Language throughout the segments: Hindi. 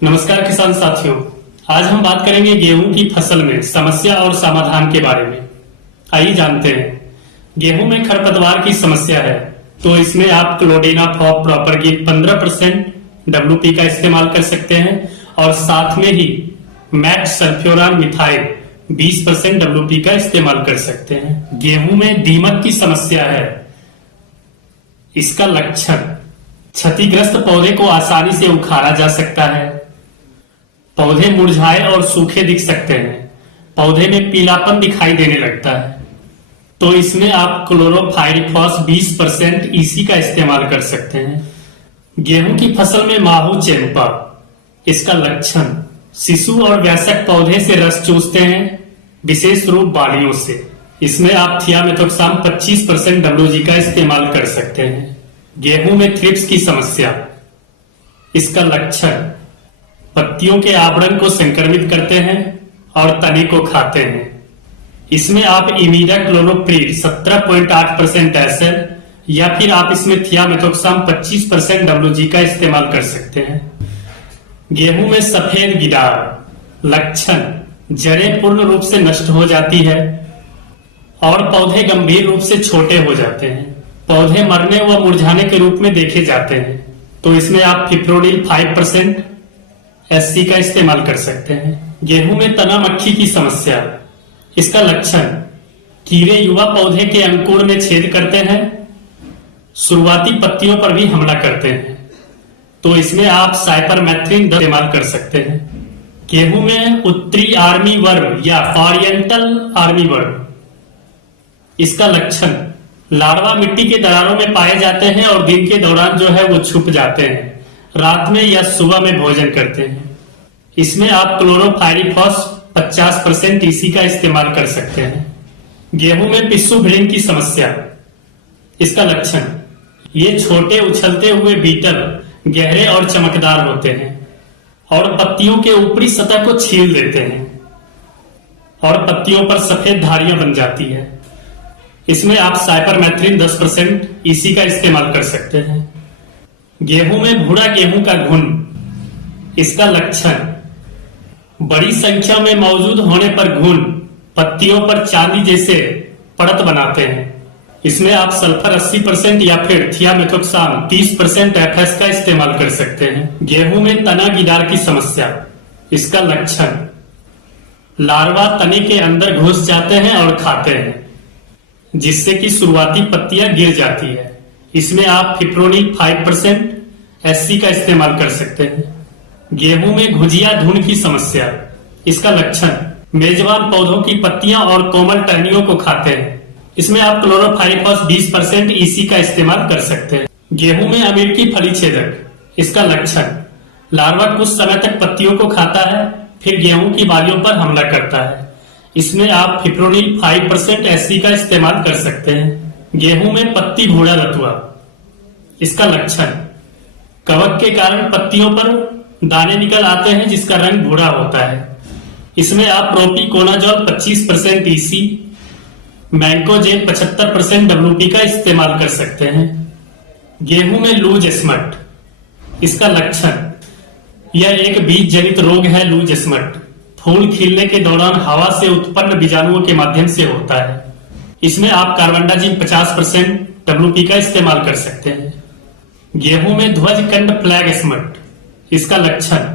नमस्कार किसान साथियों, आज हम बात करेंगे गेहूं की फसल में समस्या और समाधान के बारे में। आइए जानते हैं। गेहूं में खरपतवार की समस्या है तो इसमें आप क्लोडिनाफॉप प्रोपरगिल 15% WP का इस्तेमाल कर सकते हैं और साथ में ही मैट सल्फ्यूरान मिथाइल 20% WP का इस्तेमाल कर सकते हैं। गेहूं में दीमक की समस्या है। इसका लक्षण: क्षतिग्रस्त पौधे को आसानी से उखाड़ा जा सकता है, पौधे मुरझाए और सूखे दिख सकते हैं, पौधे में पीलापन दिखाई देने लगता है। तो इसमें आप क्लोरोफाइरिफॉस 20% EC का इस्तेमाल कर सकते हैं। गेहूं की फसल में माहू चेम्पा। इसका लक्षण: शिशु और वयस्क पौधे से रस चूसते हैं, विशेष रूप बालियों से। इसमें आप थियामेथोक्साम 25% WG का इस्तेमाल कर सकते हैं। गेहूं में थ्रिप्स की समस्या। इसका लक्षण: पत्तियों के आवरण को संक्रमित करते हैं और तने को खाते हैं। इसमें आप इमीडाक्लोरोप्रिड 17.8% SL या फिर आप इसमें थियामेथोक्साम 25% WG का इस्तेमाल कर सकते हैं। गेहूं में सफेद गिडार। लक्षण: जड़ें पूर्ण रूप से नष्ट हो जाती है और पौधे गंभीर रूप से छोटे हो जाते हैं। पौधे मरने व मुरझाने के रूप में देखे जाते हैं। तो इसमें आप फिप्रोनिल 5% SC का इस्तेमाल कर सकते हैं। गेहूं में तना मक्खी की समस्या। इसका लक्षण: कीड़े युवा पौधे के अंकुर में छेद करते हैं, शुरुआती पत्तियों पर भी हमला करते हैं। तो इसमें आप साइपरमेथ्रिन इस्तेमाल कर सकते हैं। गेहूं में उत्तरी आर्मी वर्म या ओरिएंटल आर्मी वर्म। इसका लक्षण: लार्वा मिट्टी के दरारों में पाए जाते हैं और दिन के दौरान जो है वो छुप जाते हैं, रात में या सुबह में भोजन करते हैं। इसमें आप क्लोरोफाइरिफॉस 50% EC का इस्तेमाल कर सकते हैं। गेहूं में पिस्सू भृंग की समस्या। इसका लक्षण: ये छोटे उछलते हुए बीटल गहरे और चमकदार होते हैं और पत्तियों के ऊपरी सतह को छील देते हैं और पत्तियों पर सफेद धारियां बन जाती है। इसमें आप साइपरमेथ्रिन 10% EC का इस्तेमाल कर सकते हैं। गेहूं में भूरा गेहूं का घुन। इसका लक्षण: बड़ी संख्या में मौजूद होने पर घुन पत्तियों पर चांदी जैसे परत बनाते हैं। इसमें आप सल्फर 80% या फिर थियामेथोक्साम 30% FS का इस्तेमाल कर सकते हैं। गेहूं में तना गिडार की समस्या। इसका लक्षण: लार्वा तने के अंदर घुस जाते हैं और खाते हैं, जिससे कि शुरुआती पत्तियां गिर जाती है। इसमें आप फिप्रोनिल 5% SC का इस्तेमाल कर सकते हैं। गेहूं में घुजिया धुन की समस्या। इसका लक्षण: मेजबान पौधों की पत्तियां और कोमल टहनियों को खाते हैं। इसमें आप क्लोरोफाइरिफॉस 20% EC का इस्तेमाल कर सकते हैं। गेहूं में अमेरिकी फली छेदक। इसका लक्षण: लार्वा कुछ समय तक पत्तियों को खाता है, फिर गेहूं की बालियों पर हमला करता है। इसमें आप फिप्रोनिल 5% SC का इस्तेमाल कर सकते हैं। गेहूं में पत्ती भूरा रतुआ। इसका लक्षण: कवक के कारण पत्तियों पर दाने निकल आते हैं जिसका रंग भूरा होता है। इसमें आप प्रोपिकोनाजोल 25% EC, मैंकोजेब 75% WP का इस्तेमाल कर सकते हैं। गेहूं में लूज स्मट। इसका लक्षण: यह एक बीज जनित रोग है। लूज स्मट फूल खिलने के दौरान हवा से उत्पन्न बीजाणुओं के माध्यम से होता है। इसमें आप कार्बेंडाजिम 50% WP का इस्तेमाल कर सकते हैं। गेहूं में ध्वज कंड फ्लैग स्मट। इसका लक्षण: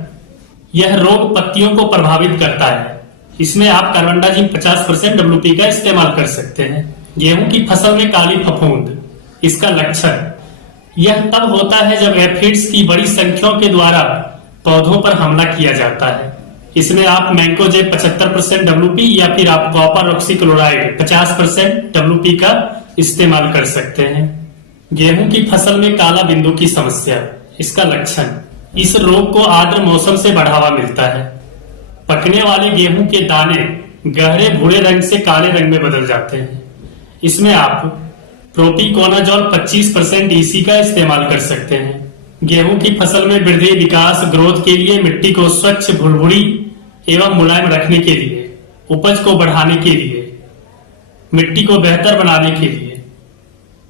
यह रोग पत्तियों को प्रभावित करता है। इसमें आप कार्बेंडाजिम 50% WP का इस्तेमाल कर सकते हैं। गेहूं की फसल में काली फफूंद। इसका लक्षण: यह तब होता है जब एफिड्स की बड़ी संख्या के द्वारा पौधों पर हमला किया जाता है। इसमें आप मैंकोजेब 75% WP या फिर आप कॉपर ऑक्सीक्लोराइड 50% WP का इस्तेमाल कर सकते हैं। गेहूं की फसल में काला बिंदु की समस्या। इसका लक्षण: इस रोग को आर्द्र मौसम से बढ़ावा मिलता है। पकने वाले गेहूं के दाने गहरे भूरे रंग से काले रंग में बदल जाते हैं। इसमें आप प्रोपिकोनाजोल 25% EC का इस्तेमाल कर सकते हैं। गेहूं की फसल में वृद्धि, विकास, ग्रोथ के लिए मिट्टी को स्वच्छ, भुरभुरी एवं मुलायम रखने के लिए, उपज को बढ़ाने के लिए, मिट्टी को बेहतर बनाने के लिए,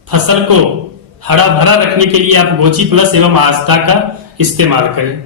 फसल को हरा भरा रखने के लिए आप गोची प्लस एवं आस्था का इस्तेमाल करें।